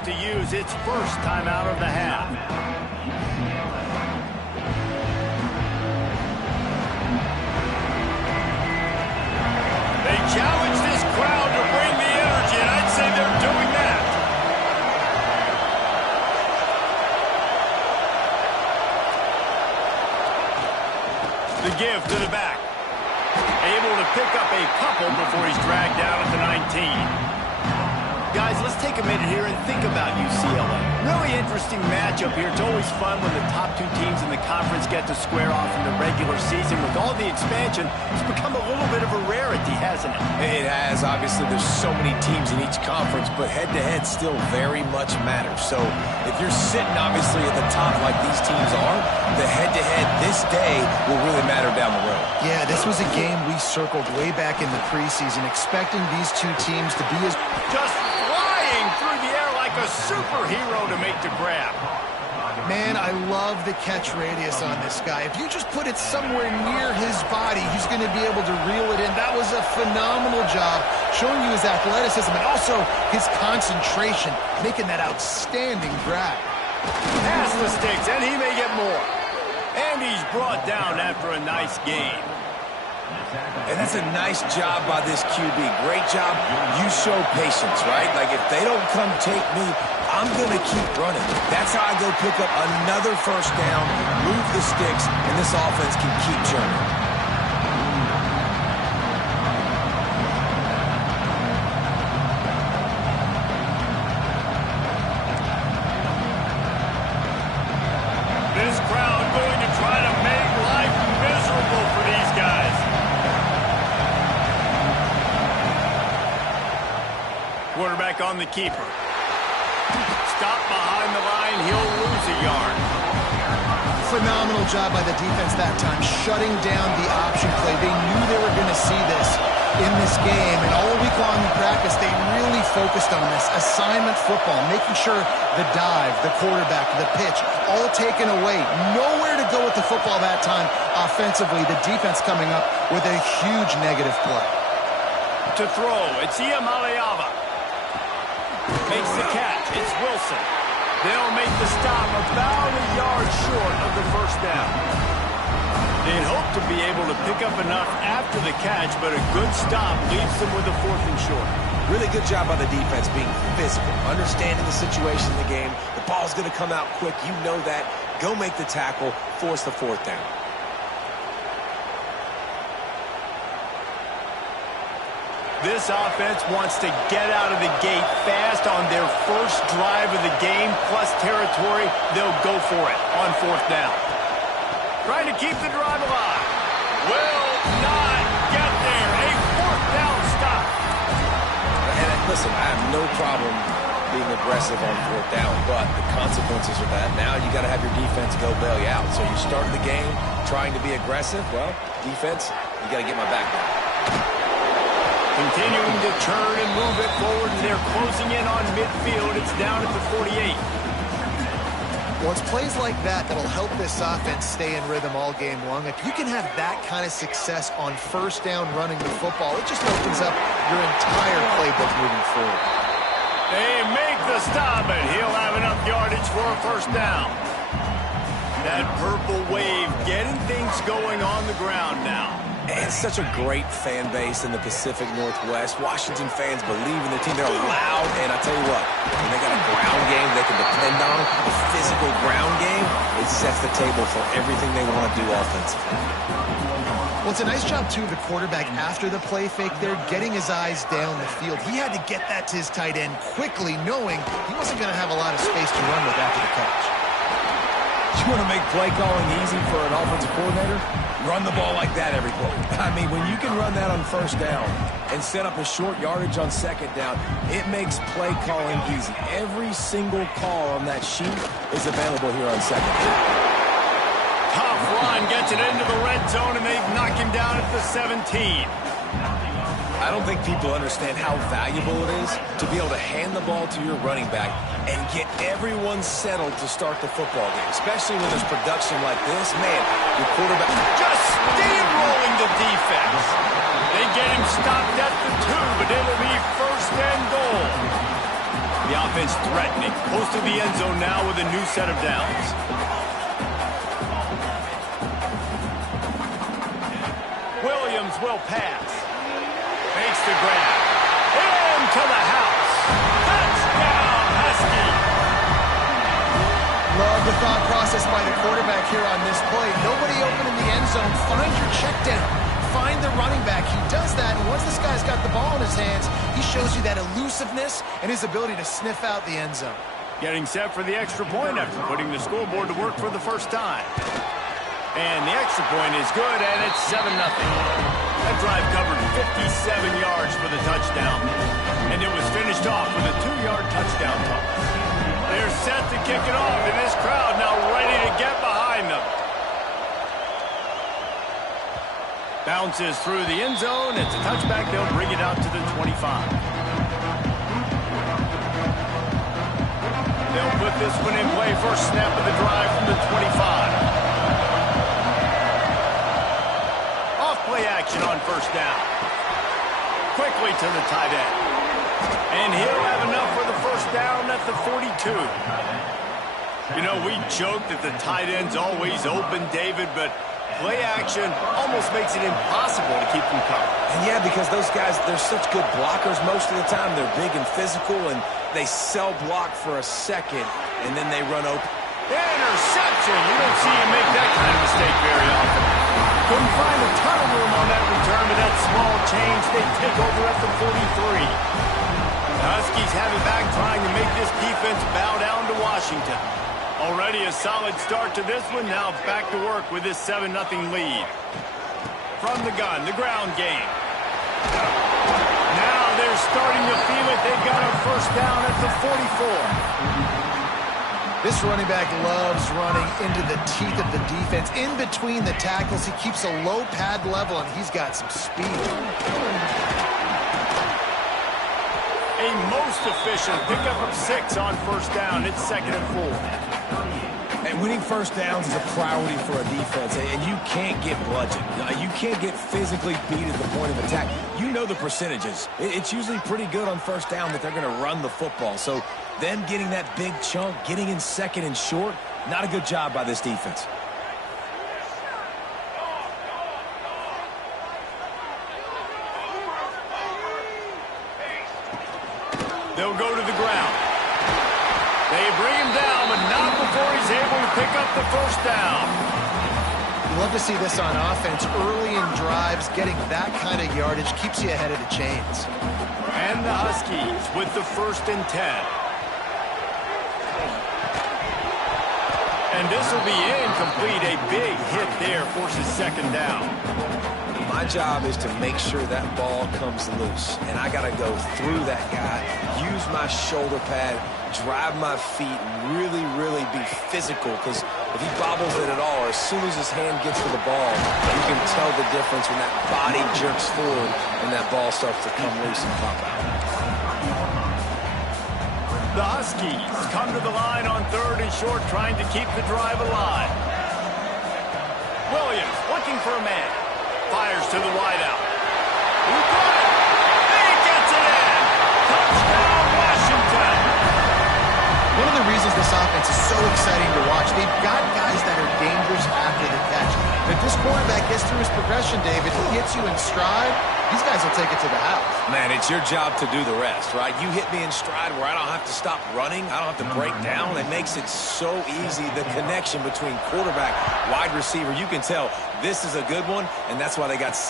have to use its first timeout of the half. They challenge this crowd to bring the energy, and I'd say they're doing that. The give to the back. Able to pick up a couple before he's dragged down at the 19. Guys, let's take a minute here and think about UCLA. Really interesting matchup here. It's always fun when the top two teams in the conference get to square off in the regular season. With all the expansion, it's become a little bit of a rarity, hasn't it? It has. Obviously, there's so many teams in each conference, but head-to-head still very much matters. So if you're sitting, obviously, at the top like these teams are, the head-to-head this day will really matter down the road. Yeah, this was a game we circled way back in the preseason, expecting these two teams to be as... Just flying through the air like a superhero to make the grab. Man, I love the catch radius on this guy. If you just put it somewhere near his body, he's going to be able to reel it in. That was a phenomenal job, showing you his athleticism and also his concentration, making that outstanding grab. Pass the sticks, and he may get more. And he's brought down after a nice gain. And that's a nice job by this QB. Great job. You show patience, right? Like, if they don't come take me, I'm going to keep running. That's how I go pick up another first down, move the sticks, and this offense can keep churning. This crowd going to try to make life miserable for these guys. Quarterback on the keeper. Stop behind the line. He'll lose a yard. Phenomenal job by the defense that time, shutting down the option play. They knew they were going to see this in this game, and all week long in practice, they really focused on this. Assignment football, making sure the dive, the quarterback, the pitch, all taken away. Nowhere to go with the football that time offensively. The defense coming up with a huge negative play. To throw, it's Iamaleava. Makes the catch. It's Wilson. They'll make the stop about a yard short of the first down. They'd hope to be able to pick up enough after the catch, but a good stop leaves them with a 4th and short. Really good job by the defense being physical, understanding the situation in the game. The ball's going to come out quick. You know that. Go make the tackle, force the 4th down. This offense wants to get out of the gate fast on their first drive of the game, plus territory. They'll go for it on 4th down. Trying to keep the drive alive. Will not get there. A 4th down stop. And listen, I have no problem being aggressive on 4th down, but the consequences of that, now you got to have your defense go bail you out. So you started the game trying to be aggressive. Well, defense, you got to get my back now. Continuing to turn and move it forward, and they're closing in on midfield. It's down at the 48. Well, it's plays like that that'll help this offense stay in rhythm all game long. If you can have that kind of success on 1st down running the football, it just opens up your entire playbook moving forward. They make the stop, and he'll have enough yardage for a 1st down. That purple wave getting things going on the ground now. And such a great fan base in the Pacific Northwest. Washington fans believe in their team. They're loud, and I tell you what, when they got a ground game they can depend on, a physical ground game, it sets the table for everything they want to do offensively. Well, it's a nice job, too, of the quarterback after the play fake there, getting his eyes down the field. He had to get that to his tight end quickly, knowing he wasn't going to have a lot of space to run with after the catch. You want to make play calling easy for an offensive coordinator? Run the ball like that every play. I mean, when you can run that on 1st down and set up a short yardage on 2nd down, it makes play calling easy. Every single call on that sheet is available here on 2nd down. Tough run gets it into the red zone, and they've knocked him down at the 17. I don't think people understand how valuable it is to be able to hand the ball to your running back and get everyone settled to start the football game, especially when there's production like this. Man, your quarterback just steamrolling the defense. They get him stopped at the 2, but it'll be 1st and goal. The offense threatening, close to the end zone now with a new set of downs. Williams will pass. Makes the grab. Into the house. Touchdown, Husky. Love the thought process by the quarterback here on this play. Nobody open in the end zone. Find your check down. Find the running back. He does that, and once this guy's got the ball in his hands, he shows you that elusiveness and his ability to sniff out the end zone. Getting set for the extra point after putting the scoreboard to work for the first time. And the extra point is good, and it's 7-0. That drive covered 57 yards for the touchdown, and it was finished off with a 2-yard touchdown toss. They're set to kick it off, and this crowd now ready to get behind them. Bounces through the end zone. It's a touchback. They'll bring it out to the 25. They'll put this one in play. First snap of the drive from the 25. Play action on first down. Quickly to the tight end. And he'll have enough for the first down at the 42. You know, we joke that the tight end's always open, David, but play action almost makes it impossible to keep them covered. And yeah, because those guys, they're such good blockers most of the time. They're big and physical, and they cell block for a second, and then they run open. Interception! You don't see him make that kind of mistake very often. Couldn't find a ton of room on that return, but that small change, they take over at the 43. The Huskies have it back trying to make this defense bow down to Washington. Already a solid start to this one. Now back to work with this 7-0 lead. From the gun, the ground game. Now they're starting to feel it. They've got a first down at the 44. This running back loves running into the teeth of the defense. In between the tackles, he keeps a low pad level, and he's got some speed. A most efficient pickup of 6 on first down. It's 2nd and 4. And winning first downs is a priority for a defense, and you can't get bludgeoned. You can't get physically beat at the point of attack. You know the percentages. It's usually pretty good on first down that they're going to run the football. So them getting that big chunk, getting in 2nd and short, not a good job by this defense. They'll go to the ground. They bring him down, but not before he's able to pick up the first down. You love to see this on offense. Early in drives, getting that kind of yardage keeps you ahead of the chains. And the Huskies with the 1st and 10. And this will be incomplete. A big hit there forces 2nd down. My job is to make sure that ball comes loose, and I got to go through that guy, use my shoulder pad, drive my feet, and really, really be physical, because if he bobbles it at all, or as soon as his hand gets to the ball, you can tell the difference when that body jerks forward and that ball starts to come loose and pop out. The Huskies come to the line on 3rd and short, trying to keep the drive alive. Williams looking for a man. Fires to the wideout. Ucla! He gets it in! Touchdown, Washington! One of the reasons this offense is so exciting to watch, they've got guys that are dangerous after the catch. If this quarterback gets through his progression, David, he hits you in stride, these guys will take it to the house. Man, it's your job to do the rest, right? You hit me in stride where I don't have to stop running. I don't have to break down. It makes it so easy. The connection between quarterback, wide receiver, you can tell this is a good one, and that's why they got